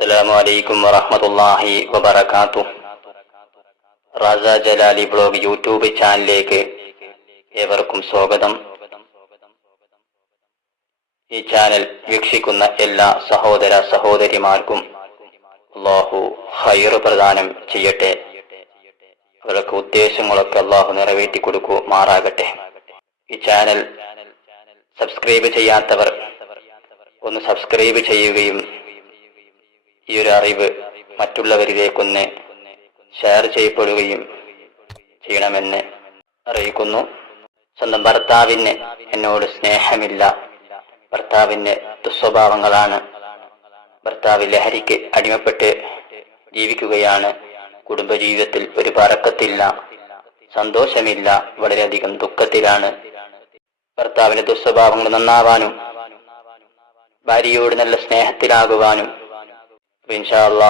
അസ്സലാമു അലൈക്കും വറഹ്മത്തുള്ളാഹി വബറകാതുഹു. റാസ ജലാലി ബ്ലോഗ് യൂട്യൂബ് ചാനലിലേക്ക് ഏവർക്കും സ്വാഗതം. ഈ ചാനൽ വീക്ഷിക്കുന്ന എല്ലാ സഹോദര സഹോദരിമാർക്കും അള്ളാഹു ഹൈർ പ്രദാനം ചെയ്യട്ടെ. അവർക്ക് ഉദ്ദേശങ്ങളൊക്കെ അള്ളാഹു നിറവേറ്റി കൊടുക്കുമാറാകട്ടെ ഈ ചാനൽ സബ്സ്ക്രൈബ് ചെയ്യാത്തവർ ഒന്ന് സബ്സ്ക്രൈബ് ചെയ്യുകയും ഈ ഒരു അറിവ് മറ്റുള്ളവരിലേക്കൊന്ന് ഷെയർ ചെയ്യപ്പെടുകയും ചെയ്യണമെന്ന് അറിയിക്കുന്നു. സ്വന്തം ഭർത്താവിന് എന്നോട് സ്നേഹമില്ല. ഭർത്താവിന്റെ ദുസ്വഭാവങ്ങളാണ്. ഭർത്താവ് ലഹരിക്ക് അടിമപ്പെട്ട് ജീവിക്കുകയാണ്. കുടുംബജീവിതത്തിൽ ഒരു പറക്കത്തില്ല സന്തോഷമില്ല. വളരെയധികം ദുഃഖത്തിലാണ്. ഭർത്താവിന്റെ ദുസ്വഭാവങ്ങൾ നന്നാവാനും ഭാര്യയോട് നല്ല സ്നേഹത്തിലാകുവാനും ഇൻഷാല്ല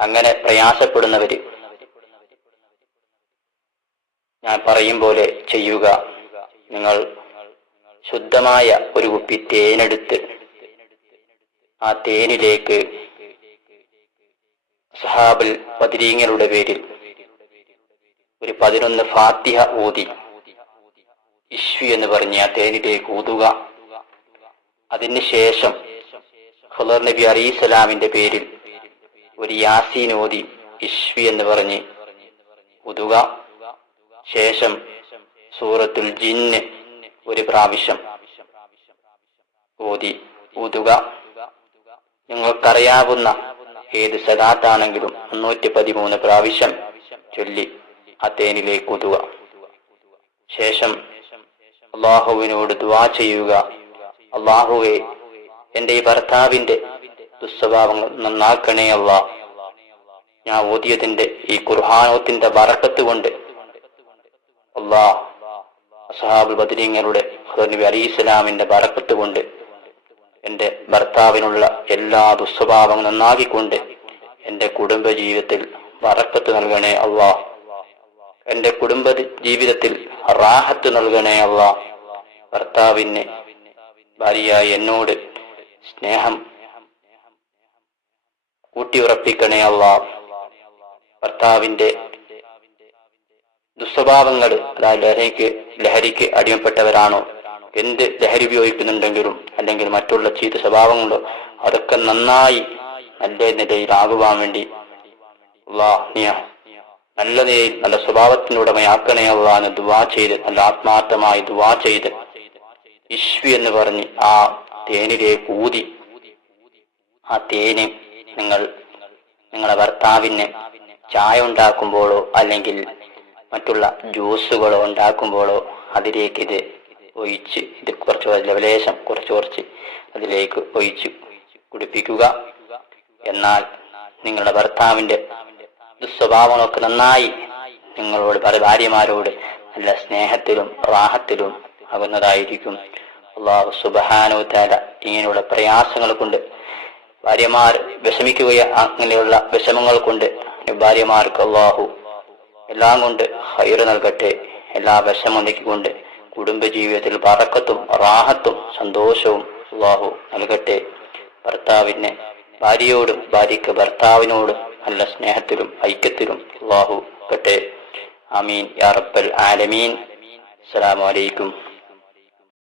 അങ്ങനെ പ്രയാസപ്പെടുന്നവര് ഞാൻ പറയും പോലെ ചെയ്യുക. നിങ്ങൾ ശുദ്ധമായ ഒരു കുപ്പി തേനെടുത്ത് ആ തേനിലേക്ക് സഹാബിൽ പതിരീങ്ങളുടെ പേരിൽ ഒരു പതിനൊന്ന് ഫാത്തിഹ ഊതി. ഇഷ്വി എന്ന് പറഞ്ഞ് ആ തേനിലേക്ക് ഊതുക. അതിന് ശേഷം ഖുദർ നബി അലൈഹിസ്സലാമിന്റെ പേരിൽ ഒരു യാസീൻ ഓതി ഇഷ്വി എന്ന് പറഞ്ഞ് ഉതുക. ശേഷം സൂറത്തുൽ ജിന്ന് ഒരു പ്രാവശ്യം ഓതി ഉതുക. നിങ്ങൾക്കറിയാവുന്ന ഏത് സദാത്താണെങ്കിലും മുന്നൂറ്റി പതിമൂന്ന് പ്രാവശ്യം ചൊല്ലി ആ ഉതുക. ശേഷം അള്ളാഹുവിനോട് ദുവാ ചെയ്യുക. അള്ളാഹുവെ എന്റെ ഈ ഭർത്താവിന്റെ ദുസ്വഭാവങ്ങൾ നന്നാക്കണേ അല്ല ഞാൻ ഓതിയതിന്റെ ഈ ഖുർഹാനോത്തിന്റെ വറക്കത്ത് കൊണ്ട് അസഹാബുൽ ബദരീങ്ങളുടെ നബി അലി ഇസ്ലാമിന്റെ വറക്കത്ത് കൊണ്ട് എന്റെ ഭർത്താവിനുള്ള എല്ലാ ദുസ്വഭാവങ്ങളും നന്നാക്കിക്കൊണ്ട് എന്റെ കുടുംബ ജീവിതത്തിൽ വറക്കത്ത് നൽകണേ അള്ളാ. എന്റെ കുടുംബ ജീവിതത്തിൽ റാഹത്ത് നൽകണേ അള്ളാ. ഭർത്താവിന് ഭാര്യയായി എന്നോട് സ്നേഹം ഊട്ടിയുറപ്പിക്കണേ അല്ല ഭർത്താവിന്റെ ദുസ്വഭാവങ്ങൾ അതായത് ലഹരിക്ക് ലഹരിക്ക് അടിമപ്പെട്ടവരാണോ? എന്ത് ലഹരി ഉപയോഗിക്കുന്നുണ്ടെങ്കിലും അല്ലെങ്കിൽ മറ്റുള്ള ചീത്ത സ്വഭാവങ്ങളോ അതൊക്കെ നന്നായി നല്ല നിലയിലാകുവാൻ വേണ്ടി അള്ളാ നല്ല നിലയിൽ നല്ല സ്വഭാവത്തിനുടമയാക്കണേ അള്ളാ എന്ന് ദുവാ ചെയ്ത് നല്ല ആത്മാർത്ഥമായി ദുവാ ചെയ്ത് ഇശ്വി എന്ന് പറഞ്ഞ് ആ തേനിലേക്ക് ഊതി ആ തേന് നിങ്ങൾ നിങ്ങളുടെ ഭർത്താവിന് ചായ ഉണ്ടാക്കുമ്പോഴോ അല്ലെങ്കിൽ മറ്റുള്ള ജ്യൂസുകളോ ഉണ്ടാക്കുമ്പോഴോ അതിലേക്ക് ഇത് ഒഴിച്ച് ഇത് കുറച്ച് ലവലേശം കുറച്ച് കുറച്ച് അതിലേക്ക് ഒഴിച്ച് കുടിപ്പിക്കുക. എന്നാൽ നിങ്ങളുടെ ഭർത്താവിന്റെ ദുസ്വഭാവങ്ങളൊക്കെ നന്നായി നിങ്ങളോട് ഭാര്യമാരോട് നല്ല സ്നേഹത്തിലും പ്രാഹത്തിലും ആകുന്നതായിരിക്കും. അള്ളാഹു സുബഹാനോ താല ഇങ്ങനെയുള്ള പ്രയാസങ്ങൾ കൊണ്ട് ഭാര്യമാർ വിഷമിക്കുക അങ്ങനെയുള്ള വിഷമങ്ങൾ കൊണ്ട് ഭാര്യമാർക്ക് അള്ളാഹു എല്ലാം കൊണ്ട് ഹൈറ് നൽകട്ടെ. എല്ലാ വിഷമം നീക്കിക്കൊണ്ട് കുടുംബജീവിതത്തിൽ പറക്കത്തും റാഹത്തും സന്തോഷവും അള്ളാഹു നൽകട്ടെ. ഭർത്താവിന് ഭാര്യയോടും ഭാര്യയ്ക്ക് ഭർത്താവിനോടും നല്ല സ്നേഹത്തിലും ഐക്യത്തിലും അള്ളാഹു കട്ടെ അമീൻ യാ റബ്ബൽ ആലമീൻ. അസ്സലാമു അലൈക്കും.